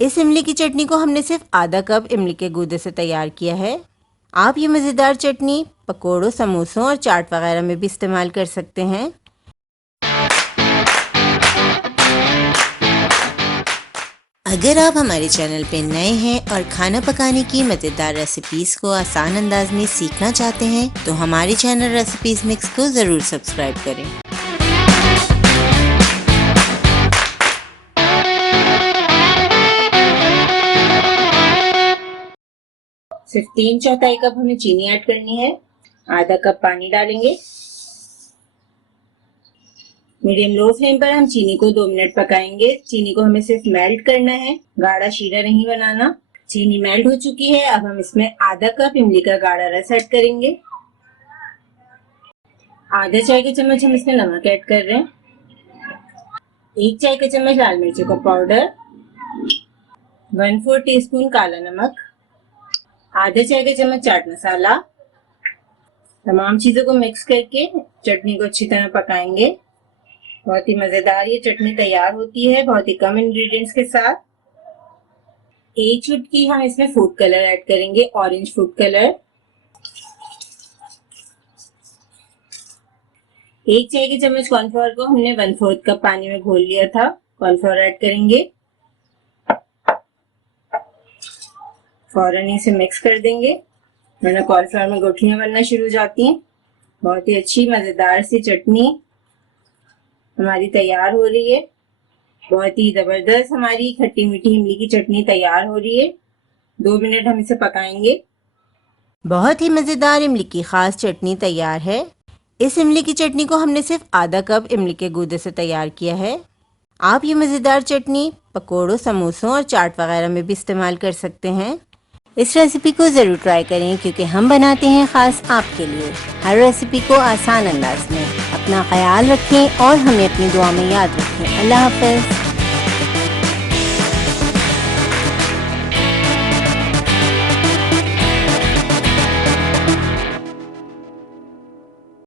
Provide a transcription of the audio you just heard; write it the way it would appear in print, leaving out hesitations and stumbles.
इस इमली की चटनी को हमने सिर्फ आधा कप इमली के गूदे से तैयार किया है। आप ये मज़ेदार चटनी पकोड़ों, समोसों और चाट वगैरह में भी इस्तेमाल कर सकते हैं। अगर आप हमारे चैनल पे नए हैं और खाना पकाने की मज़ेदार रेसिपीज़ को आसान अंदाज में सीखना चाहते हैं तो हमारे चैनल रेसिपीज़ मिक्स को ज़रूर सब्सक्राइब करें। सिर्फ 3/4 कप हमें चीनी ऐड करनी है। आधा कप पानी डालेंगे। मीडियम लो फ्लेम पर हम चीनी को 2 मिनट पकाएंगे। चीनी को हमें सिर्फ मेल्ट करना है, गाढ़ा शीरा नहीं बनाना। चीनी मेल्ट हो चुकी है। अब हम इसमें आधा कप इमली का गाढ़ा रस ऐड करेंगे। आधा चाय का चम्मच हम इसमें नमक ऐड कर रहे हैं। 1 चाय का चम्मच लाल मिर्चों का पाउडर, 1/4 टीस्पून काला नमक, आधा चाय का चम्मच चाट मसाला। तमाम चीजों को मिक्स करके चटनी को अच्छी तरह पकाएंगे। बहुत ही मजेदार ये चटनी तैयार होती है, बहुत ही कम इंग्रेडिएंट्स के साथ। 1 चुटकी हम इसमें फूड कलर ऐड करेंगे, ऑरेंज फूड कलर। 1 चाय के चम्मच कॉर्नफ्लोर को हमने 1/4 कप पानी में घोल लिया था। कॉर्नफ्लोर ऐड करेंगे, फौरन इसे मिक्स कर देंगे वरना कॉर्नफ्लोर में गुठलियां बनना शुरू हो जाती हैं। बहुत ही अच्छी मजेदार सी चटनी हमारी तैयार हो रही है। बहुत ही जबरदस्त हमारी खट्टी मीठी इमली की चटनी तैयार हो रही है। 2 मिनट हम इसे पकाएंगे। बहुत ही मजेदार इमली की खास चटनी तैयार है। इस इमली की चटनी को हमने सिर्फ आधा कप इमली के गूदे से तैयार किया है। आप ये मजेदार चटनी पकोड़ों, समोसों और चाट वगैरह में भी इस्तेमाल कर सकते हैं। इस रेसिपी को ज़रूर ट्राई करें क्योंकि हम बनाते हैं ख़ास आपके लिए, हर रेसिपी को आसान अंदाज में। अपना ख्याल रखें और हमें अपनी दुआ में याद रखें। अल्लाह हाफ़िज़।